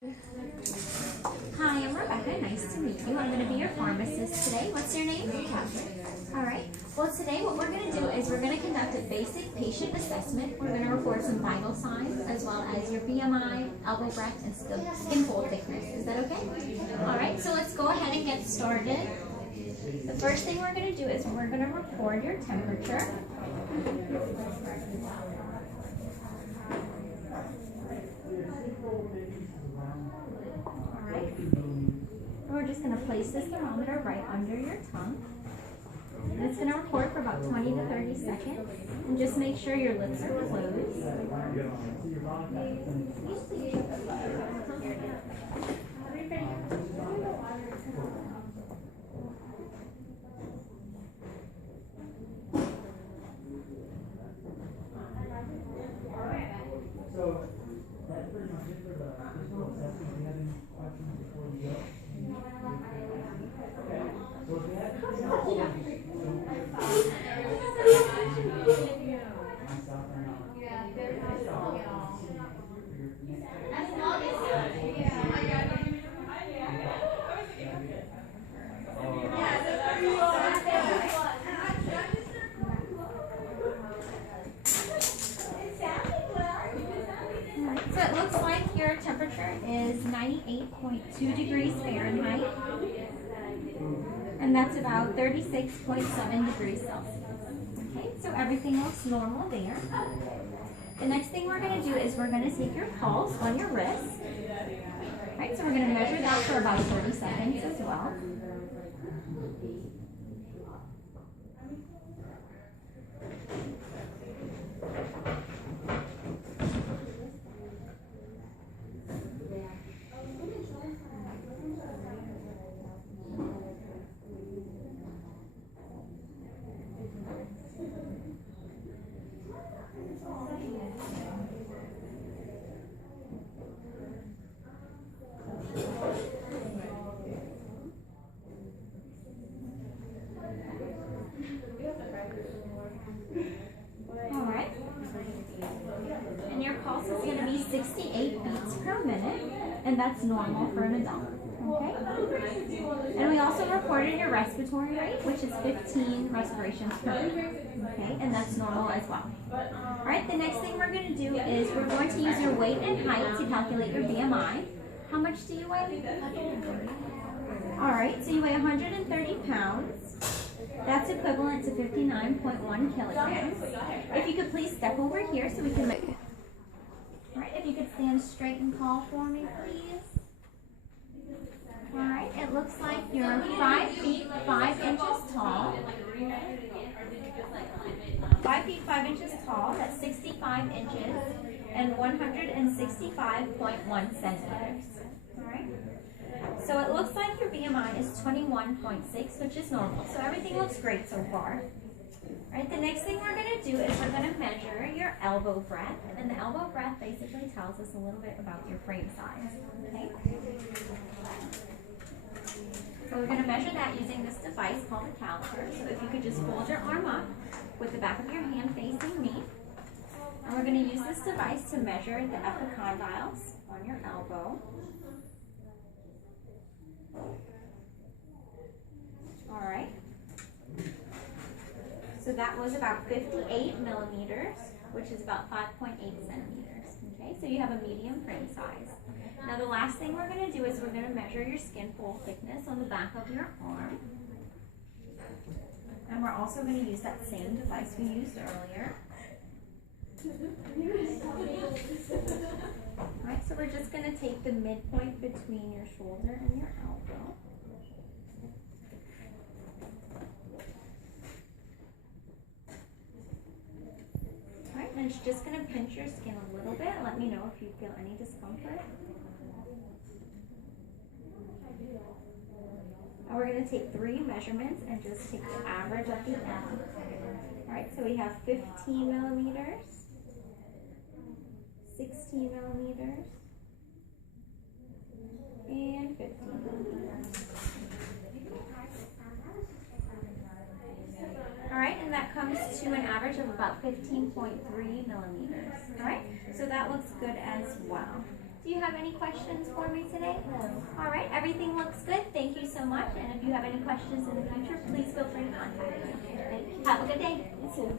Hi, I'm Rebekah. Nice to meet you. I'm going to be your pharmacist today. What's your name? Catherine. All right. Well, today what we're going to do is we're going to conduct a basic patient assessment. We're going to report some vital signs as well as your BMI, elbow breadth, and skin fold thickness. Is that okay? All right. So let's go ahead and get started. The first thing we're going to do is we're going to record your temperature. We're just going to place this thermometer right under your tongue. And it's going to record for about 20 to 30 seconds. And just make sure your lips are closed. So that's pretty much it for the physical assessment. Do you have any questions before we go? Okay. So if you have So it looks like your temperature is 98.2 degrees Fahrenheit, and that's about 36.7 degrees Celsius. Okay, so everything looks normal there. The next thing we're going to do is we're going to take your pulse on your wrist. All right, so we're going to measure that for about 30 seconds as well. Alright, and your pulse is going to be 68 beats per minute, and that's normal for an adult. Okay? And we also recorded your respiratory rate, which is 15 respirations per minute. Okay, and that's normal as well. Alright, the next thing we're going to do is we're going to use your weight and height to calculate your BMI. How much do you weigh? Alright, so you weigh 130 pounds. That's equivalent to 59.1 kilograms. If you could please step over here so we can make it. Alright, if you could stand straight and tall for me, please. Alright, it looks like you're 5 feet 5 inches tall. 5 feet 5 inches tall, that's 65 inches, and 165.1 centimeters. Alright? So it looks like your BMI is 21.6, which is normal. So everything looks great so far. Alright, the next thing we're going to do is we're going to measure your elbow breadth. And the elbow breadth basically tells us a little bit about your frame size. Okay? So we're going to measure that using this device called a caliper. So if you could just fold your arm up with the back of your hand facing me. And we're going to use this device to measure the epicondyles on your elbow. Alright. So that was about 58 millimeters, which is about 5.8 centimeters. Okay, so you have a medium frame size. Now the last thing we're going to do is we're going to measure your skin fold thickness on the back of your arm. And we're also going to use that same device we used earlier. Alright, so we're just going to take the midpoint between your shoulder and your elbow. Alright, and it's just going to pinch your skin a little bit. Let me know if you feel any discomfort. And we're going to take 3 measurements and just take the average at the end. Alright, so we have 15 millimeters, 16 millimeters, and 15 millimeters. Alright, and that comes to an average of about 15.3 millimeters. Alright, so that looks good as well. Do you have any questions for me today? No. All right, everything looks good. Thank you so much. And if you have any questions in the future, please feel free to contact me. Thank you. Have a good day. You too.